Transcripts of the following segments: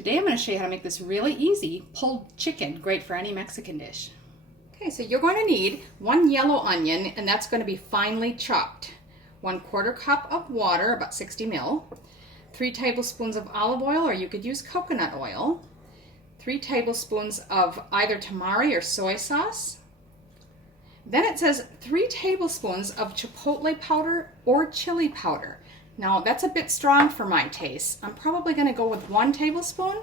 Today I'm going to show you how to make this really easy pulled chicken, great for any Mexican dish. Okay, so you're going to need 1 yellow onion, and that's going to be finely chopped. 1/4 cup of water, about 60 ml. 3 tablespoons of olive oil, or you could use coconut oil. 3 tablespoons of either tamari or soy sauce. Then it says 3 tablespoons of chipotle powder or chili powder. Now that's a bit strong for my taste. I'm probably going to go with 1 tablespoon,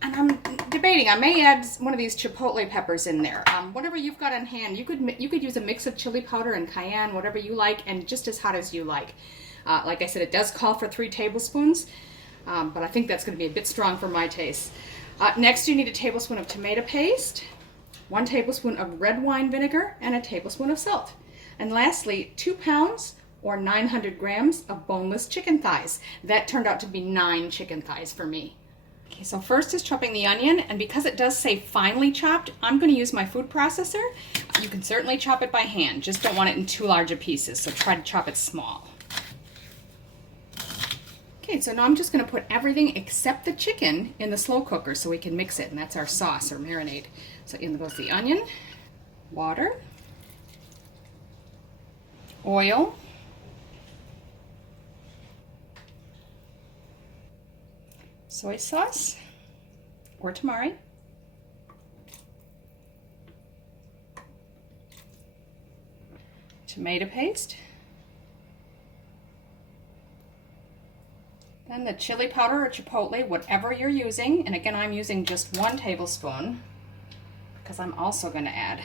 and I'm debating. I may add one of these chipotle peppers in there. Whatever you've got on hand, you could use a mix of chili powder and cayenne, whatever you like, and just as hot as you like. Like I said, it does call for 3 tablespoons, but I think that's going to be a bit strong for my taste. Next, you need a tablespoon of tomato paste, 1 tablespoon of red wine vinegar, and a tablespoon of salt. And lastly, 2 pounds or 900 grams of boneless chicken thighs. That turned out to be 9 chicken thighs for me. Okay, so first is chopping the onion, and because it does say finely chopped, I'm going to use my food processor. You can certainly chop it by hand, just don't want it in too large of pieces, so try to chop it small. Okay, so now I'm just going to put everything except the chicken in the slow cooker so we can mix it, and that's our sauce or marinade. So in goes the onion, water, oil, soy sauce or tamari, tomato paste, then the chili powder or chipotle, whatever you're using. And again, I'm using just 1 tablespoon because I'm also going to add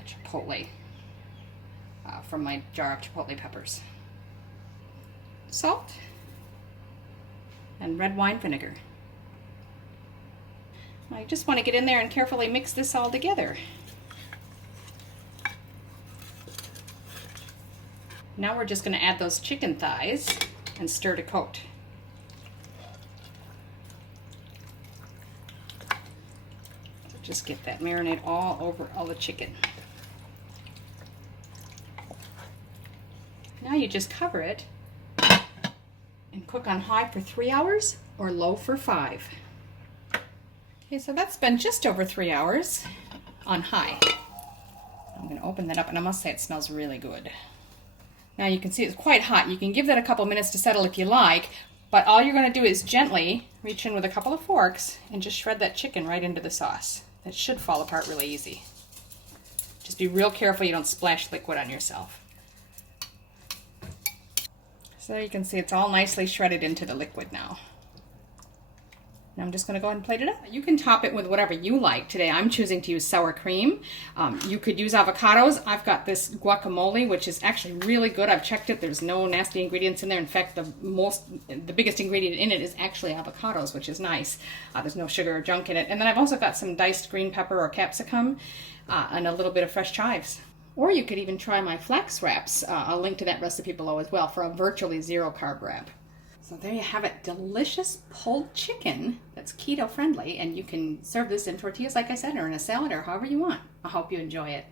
a chipotle from my jar of chipotle peppers. Salt and red wine vinegar. I just want to get in there and carefully mix this all together. Now we're just going to add those chicken thighs and stir to coat. So just get that marinade all over all the chicken. Now you just cover it and cook on high for 3 hours or low for 5. Okay, so that's been just over 3 hours on high. I'm going to open that up, and I must say it smells really good. Now you can see it's quite hot. You can give that a couple minutes to settle if you like, but all you're going to do is gently reach in with a couple of forks and just shred that chicken right into the sauce. That should fall apart really easy. Just be real careful you don't splash liquid on yourself. So you can see it's all nicely shredded into the liquid now. Now I'm just going to go ahead and plate it up. You can top it with whatever you like. Today I'm choosing to use sour cream. You could use avocados. I've got this guacamole, which is actually really good. I've checked it. There's no nasty ingredients in there. In fact, the biggest ingredient in it is actually avocados, which is nice. There's no sugar or junk in it. And then I've also got some diced green pepper or capsicum and a little bit of fresh chives. Or you could even try my flax wraps. I'll link to that recipe below as well for a virtually 0 carb wrap. So there you have it, delicious pulled chicken that's keto friendly, and you can serve this in tortillas like I said, or in a salad, or however you want. I hope you enjoy it.